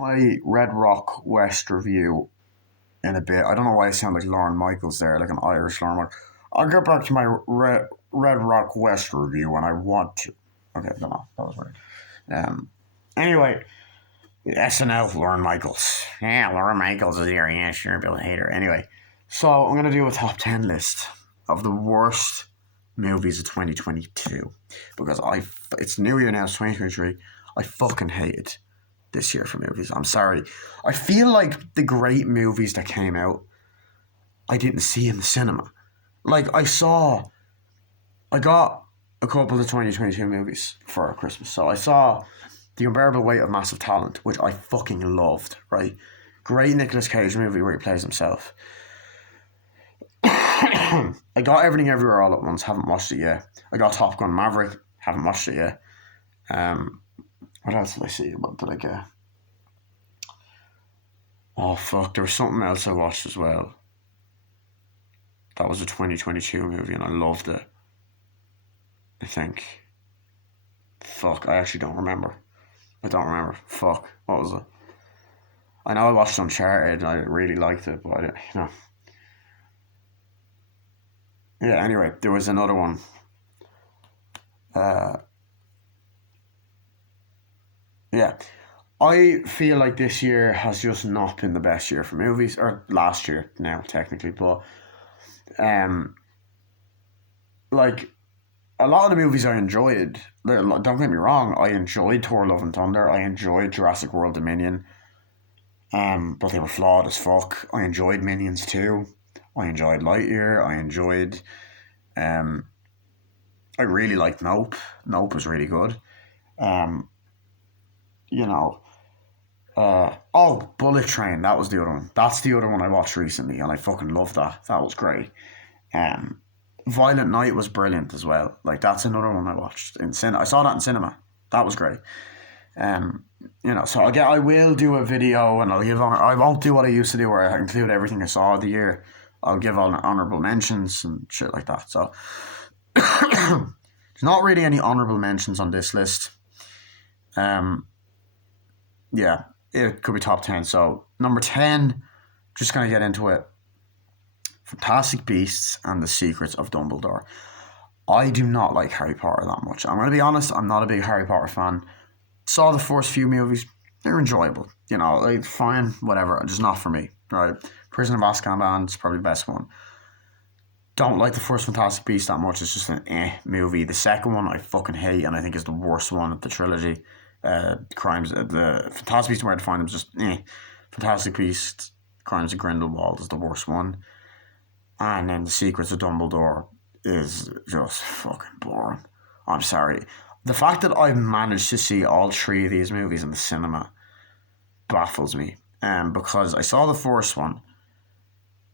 my Red Rock West review in a bit. I don't know why I sound like Lauren Michaels there, like an Irish Lauren Michaels. I'll get back to my Red Rock West review when I want to. Okay, no, that was weird. Um, anyway, SNL, Lauren Michaels. Yeah, Lauren Michaels is here. Yeah, sure, Bill Hader. Anyway, so I'm going to do a top 10 list of the worst movies of 2022 because it's New Year now, it's 2023. I fucking hated this year for movies. I'm sorry. I feel like the great movies that came out, I didn't see in the cinema. Like, I got a couple of 2022 movies for Christmas. So I saw The Unbearable Weight of Massive Talent, which I fucking loved, right? Great Nicolas Cage movie where he plays himself. I got Everything Everywhere All at Once, haven't watched it yet. I got Top Gun Maverick, haven't watched it yet. What else did I see? What did I get? Oh fuck, there was something else I watched as well. That was a 2022 movie and I loved it. I think. Fuck, I actually don't remember. I don't remember. Fuck, what was it? I know I watched Uncharted and I really liked it, but I didn't, Yeah, anyway, there was another one. Yeah. I feel like this year has just not been the best year for movies, or last year now, technically, but um, like a lot of the movies I enjoyed. Don't get me wrong, I enjoyed Thor: Love and Thunder. I enjoyed Jurassic World Dominion. But they were flawed as fuck. I enjoyed Minions too. I enjoyed Lightyear. Um, I really liked Nope. Nope was really good. Um, you know, Bullet Train. That was the other one. That's the other one I watched recently, and I fucking loved that. That was great. Um, Violent Night was brilliant as well. Like that's another one I watched in cinema. I saw that in cinema. That was great. Um, so I will do a video and I'll give honor. I won't do what I used to do where I include everything I saw of the year. I'll give all honorable mentions and shit like that. So there's not really any honorable mentions on this list. Yeah, it could be top 10. So number 10, just gonna get into it. Fantastic Beasts and the Secrets of Dumbledore. I do not like Harry Potter that much. I'm gonna be honest. I'm not a big Harry Potter fan. Saw the first few movies. They're enjoyable. Like fine, whatever. Just not for me. Right. Prison of Azkaban is probably the best one. Don't like the first Fantastic Beasts that much. It's just an movie. The second one I fucking hate and I think is the worst one of the trilogy. The Fantastic Beasts and Where to Find Them is just Fantastic Beasts, Crimes of Grindelwald is the worst one. And then The Secrets of Dumbledore is just fucking boring. I'm sorry. The fact that I've managed to see all three of these movies in the cinema baffles me. Because I saw the first one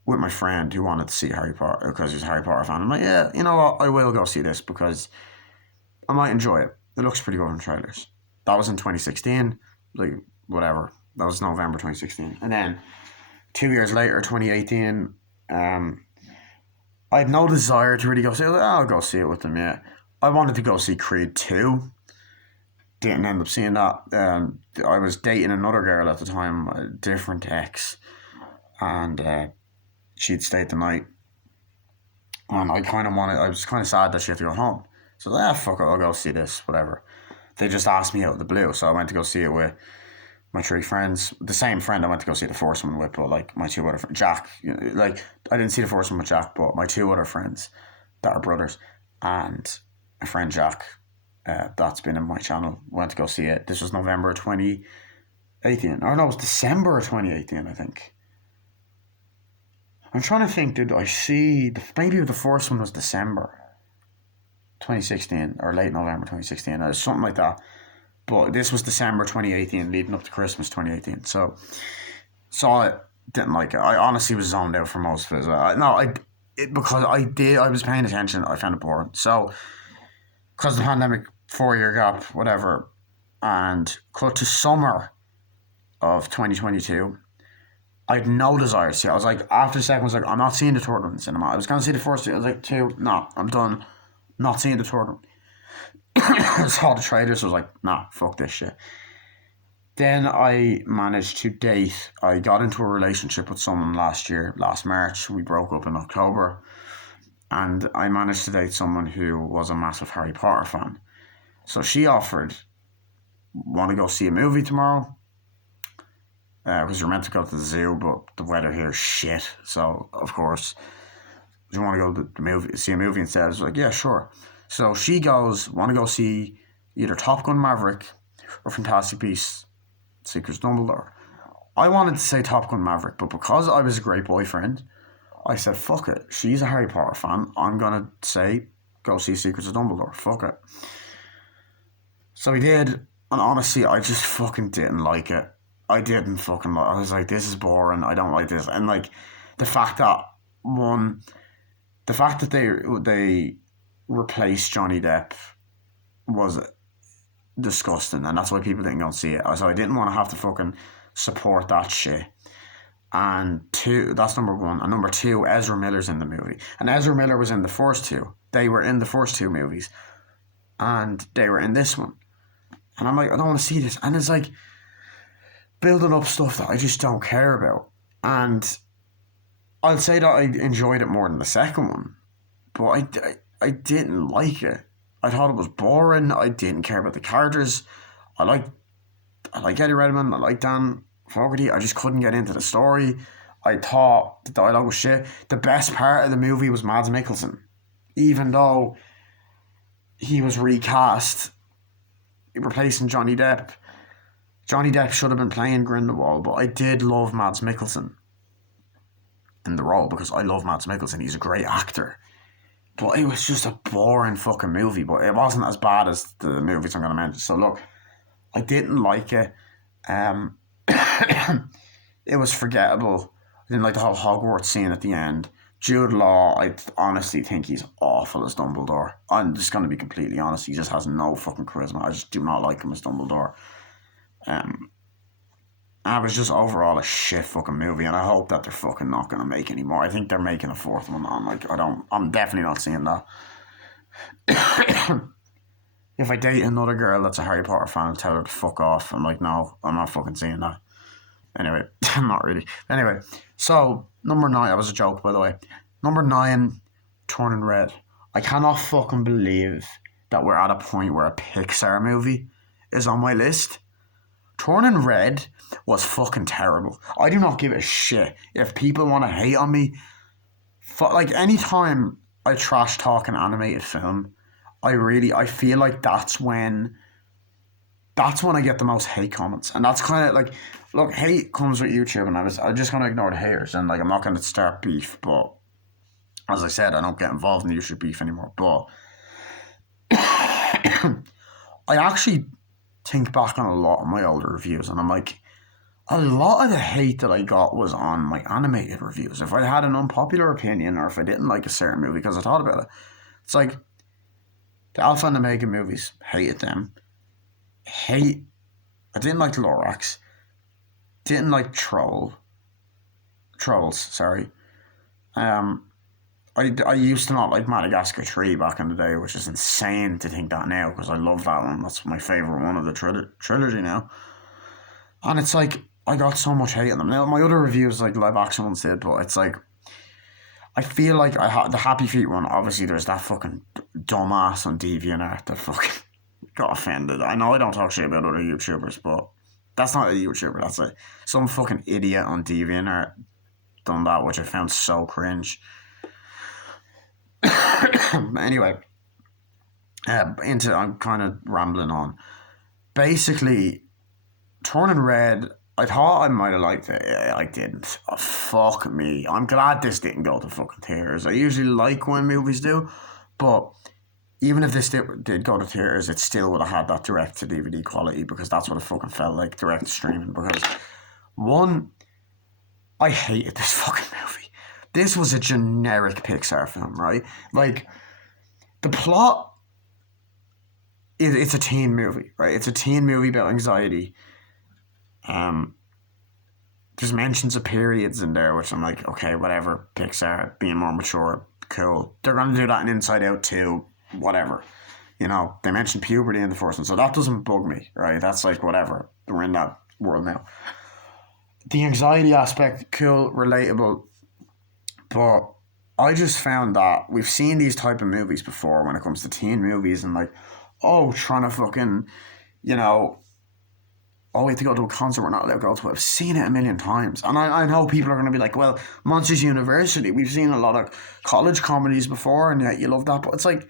with my friend who wanted to see Harry Potter because he's a Harry Potter fan. I'm like, yeah, you know what? I will go see this because I might enjoy it. It looks pretty good in trailers. That was in 2016. Like, whatever. That was November 2016. And then 2 years later, 2018, I had no desire to really go see it. I'll go see it with them, yeah. I wanted to go see Creed 2. Didn't end up seeing that. I was dating another girl at the time, a different ex, and she'd stayed the night. And I was kind of sad that she had to go home. So, fuck it, I'll go see this, whatever. They just asked me out of the blue, so I went to go see it with my three friends. The same friend I went to go see the first one with, but like my two other friends, Jack. I didn't see the first one with Jack, but my two other friends that are brothers and my friend Jack, that's been in my channel, went to go see it. This was November 2018. Or no, it was December 2018, I think. I'm trying to think, did I see... Maybe the first one was December 2016 or late November 2016 or something like that. But this was December 2018 leading up to Christmas 2018. So, saw it, didn't like it. I honestly was zoned out for most of it as well. Because I was paying attention, I found it boring. So, because of the pandemic, 4-year gap, whatever, and cut to summer of 2022, I had no desire to see it. I was like, after the second, I was like, I'm not seeing the third one in cinema. I was going to see the first two. I was like, two, no, I'm done. Not seeing the third one. I saw the trailers. I was like, nah, fuck this shit. Then I managed to date. I got into a relationship with someone last March. We broke up in October. And I managed to date someone who was a massive Harry Potter fan. So she offered, want to go see a movie tomorrow? Because you're meant to go to the zoo, but the weather here is shit. So, of course, do you want to go to the movie, see a movie instead? I was like, yeah, sure. So she goes, want to go see either Top Gun Maverick or Fantastic Beasts, Secrets of Dumbledore. I wanted to say Top Gun Maverick, but because I was a great boyfriend, I said, fuck it. She's a Harry Potter fan. I'm going to say, go see Secrets of Dumbledore. Fuck it. So we did, and honestly, I just fucking didn't like it. I didn't fucking like it. I was like, this is boring. I don't like this. And like, the fact that they replaced Johnny Depp was disgusting, and that's why people didn't go and see it. So I didn't want to have to fucking support that shit. And two, that's number one. And number two, Ezra Miller's in the movie. And Ezra Miller was in the first two. They were in the first two movies. And they were in this one. And I'm like, I don't want to see this. And it's like building up stuff that I just don't care about. And I'll say that I enjoyed it more than the second one. But I didn't like it. I thought it was boring. I didn't care about the characters. I like Eddie Redmayne. I like Dan Fogarty. I just couldn't get into the story. I thought the dialogue was shit. The best part of the movie was Mads Mikkelsen. Even though he was recast, replacing Johnny Depp. Johnny Depp should have been playing Grindelwald, but I did love Mads Mikkelsen in the role because I love Mads Mikkelsen. He's a great actor. But it was just a boring fucking movie. But it wasn't as bad as the movies I'm going to mention. So look, I didn't like it. It was forgettable. I didn't like the whole Hogwarts scene at the end. Jude Law, I honestly think he's awful as Dumbledore. I'm just going to be completely honest. He just has no fucking charisma. I just do not like him as Dumbledore. It was just overall a shit fucking movie, and I hope that they're fucking not going to make any more. I think they're making a fourth one. I'm definitely not seeing that. If I date another girl that's a Harry Potter fan, I'll tell her to fuck off. I'm like, no, I'm not fucking seeing that. Anyway, not really. Anyway, so number 9, that was a joke, by the way. Number 9, Turning Red. I cannot fucking believe that we're at a point where a Pixar movie is on my list. Turning Red was fucking terrible. I do not give a shit if people want to hate on me. Like, anytime I trash talk an animated film, I feel like that's when I get the most hate comments. And that's kind of like, look, hate comes with YouTube, and I'm just going to ignore the haters, and like, I'm not going to start beef. But as I said, I don't get involved in the YouTube beef anymore. But I actually think back on a lot of my older reviews, and I'm like, a lot of the hate that I got was on my animated reviews. If I had an unpopular opinion, or if I didn't like a certain movie because I thought about it, it's like the Alpha and Omega movies, hated them. I didn't like Lorax. Didn't like Trolls. Sorry. I used to not like Madagascar 3 back in the day, which is insane to think that now, because I love that one. That's my favourite one of the trilogy now. And it's like, I got so much hate on them. Now, my other reviews, like live action ones did, but it's like, I feel like the Happy Feet one, obviously there's that fucking dumbass on DeviantArt that fucking got offended. I know I don't talk shit about other YouTubers, but that's not a YouTuber. That's like some fucking idiot on DeviantArt done that, which I found so cringe. Anyway, I'm kind of rambling on. Basically, Turning Red, I thought I might have liked it. I didn't. Oh, fuck me. I'm glad this didn't go to fucking theaters. I usually like when movies do, but even if this did go to theaters, it still would have had that direct to DVD quality, because that's what it fucking felt like, direct to streaming. Because one, I hated this fucking movie. This was a generic Pixar film, right? Like, the plot, it's a teen movie, right? It's a teen movie about anxiety. There's mentions of periods in there, which I'm like, okay, whatever. Pixar being more mature, cool. They're gonna do that in Inside Out too, whatever. You know, they mentioned puberty in the first one, so that doesn't bug me, right? That's like, whatever. We're in that world now. The anxiety aspect, cool, relatable, but I just found that we've seen these type of movies before when it comes to teen movies and like, oh, trying to fucking, you know, oh, we have to go to a concert we're not allowed to go to. I've seen it a million times. And I know people are going to be like, well, Monsters University, we've seen a lot of college comedies before and yet you love that. But it's like,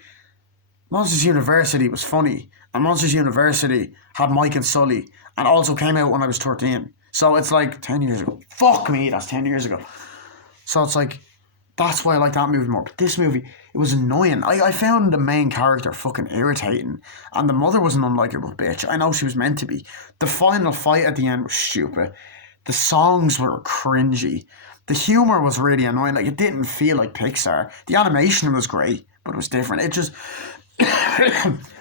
Monsters University was funny. And Monsters University had Mike and Sully and also came out when I was 13. So it's like 10 years ago. Fuck me, that's 10 years ago. So it's like, that's why I like that movie more. But this movie, it was annoying. I found the main character fucking irritating. And the mother was an unlikable bitch. I know she was meant to be. The final fight at the end was stupid. The songs were cringy. The humor was really annoying. Like, it didn't feel like Pixar. The animation was great, but it was different. It just...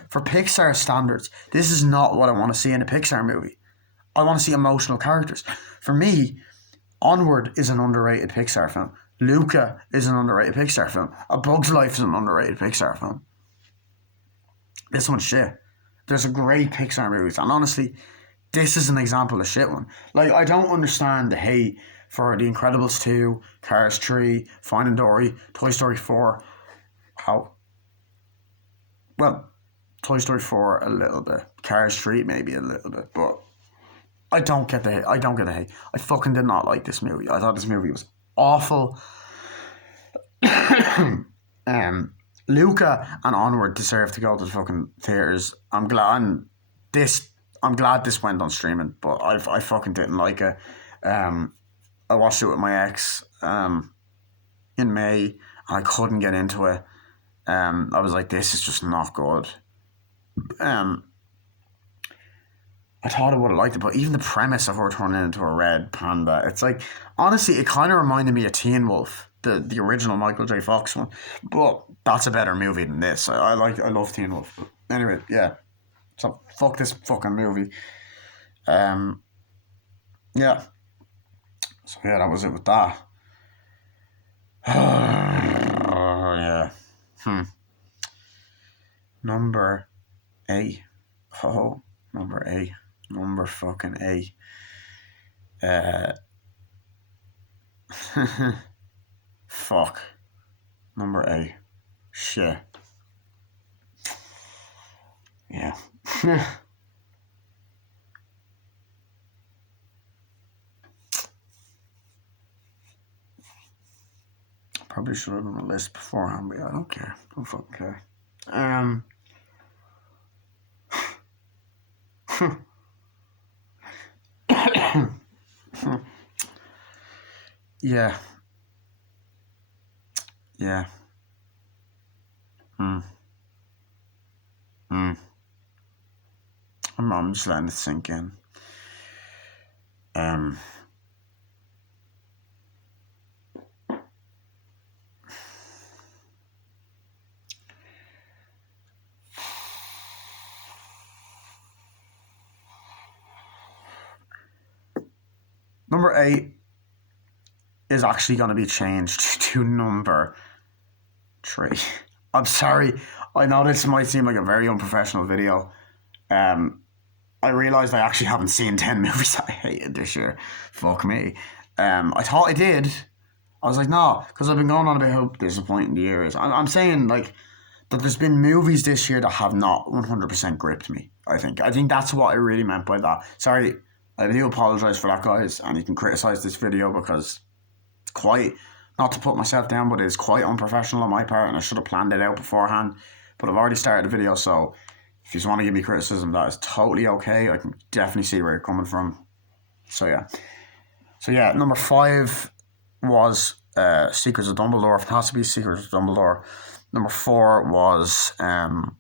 for Pixar standards, this is not what I want to see in a Pixar movie. I want to see emotional characters. For me, Onward is an underrated Pixar film. Luca is an underrated Pixar film. A Bug's Life is an underrated Pixar film. This one's shit. There's a great Pixar movies, and honestly, this is an example of shit one. Like, I don't understand the hate for The Incredibles 2, Cars 3, Finding Dory, Toy Story 4. How? Well, Toy Story 4 a little bit. Cars 3 maybe a little bit, but I don't get the hate. I fucking did not like this movie. I thought this movie was awful. Luca and Onward deserve to go to the fucking theaters. I'm glad this went on streaming, but I fucking didn't like it. I watched it with my ex in May, and I couldn't get into it. I was like, this is just not good. I thought I would have liked it, but even the premise of her turning into a red panda, it's like, honestly, it kind of reminded me of Teen Wolf, the original Michael J. Fox one. But that's a better movie than this. I love Teen Wolf. But anyway, yeah. So fuck this fucking movie. Yeah. So yeah, that was it with that. Yeah. Number A. Oh, number A. Number fucking A. Fuck. Number A. Shit. Yeah. Probably should have done a list beforehand, but I don't care. Don't fucking care. Yeah. Yeah. I'm just letting it sink in. Number 8 is actually going to be changed to number 3. I'm sorry. I know this might seem like a very unprofessional video. I realised I actually haven't seen 10 movies I hated this year. Fuck me. I thought I did. I was like, no, because I've been going on about how disappointing the year is. I'm saying, like, that there's been movies this year that have not 100% gripped me, I think. I think that's what I really meant by that. Sorry, I do apologise for that, guys, and you can criticise this video because it's quite, not to put myself down, but it's quite unprofessional on my part, and I should have planned it out beforehand. But I've already started the video, so if you just want to give me criticism, that is totally okay. I can definitely see where you're coming from. So yeah, number 5 was Secrets of Dumbledore, Fantastic Beasts, Secrets of Dumbledore. Number 4 was number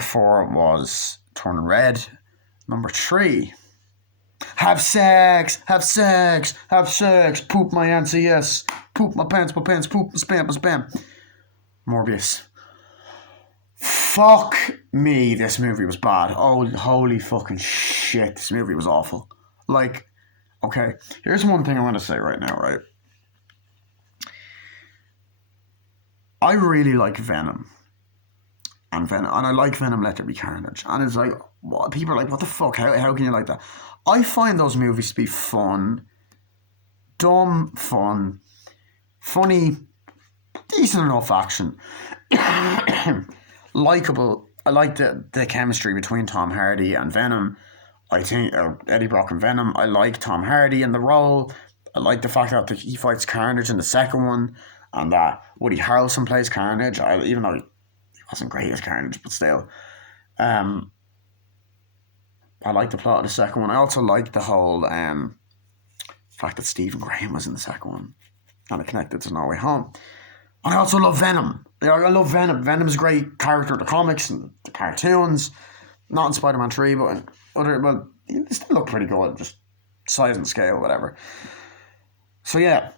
4 was Turning Red. Number 3, have sex, poop my answer yes, poop my pants, poop my spam. Morbius. Fuck me, this movie was bad. Oh, holy fucking shit, this movie was awful. Like, okay, here's one thing I want to say right now, right? I really like Venom. And I like Venom Let There Be Carnage. And it's like, people are like, what the fuck? How can you like that? I find those movies to be fun, dumb fun, funny, decent enough action, likable. I like the chemistry between Tom Hardy and Venom. I think Eddie Brock and Venom. I like Tom Hardy in the role. I like the fact that he fights Carnage in the second one, and that Woody Harrelson plays Carnage. Even though he wasn't great as Carnage, but still. I like the plot of the second one. I also like the whole fact that Stephen Graham was in the second one, and it connected to No Way Home. And I also love Venom. I love Venom. Venom's a great character in the comics and the cartoons. Not in Spider-Man 3, but in other, well, they still look pretty good, just size and scale, whatever. So yeah,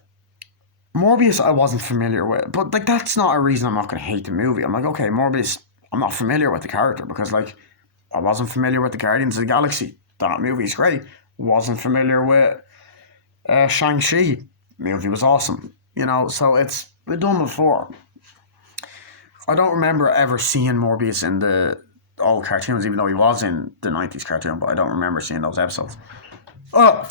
Morbius I wasn't familiar with, but like that's not a reason I'm not going to hate the movie. I'm like, okay, Morbius, I'm not familiar with the character because like I wasn't familiar with the Guardians of the Galaxy. That movie's great. Wasn't familiar with Shang-Chi. Movie was awesome. So it's been done before. I don't remember ever seeing Morbius in the old cartoons, even though he was in the 90s cartoon, but I don't remember seeing those episodes. Oh!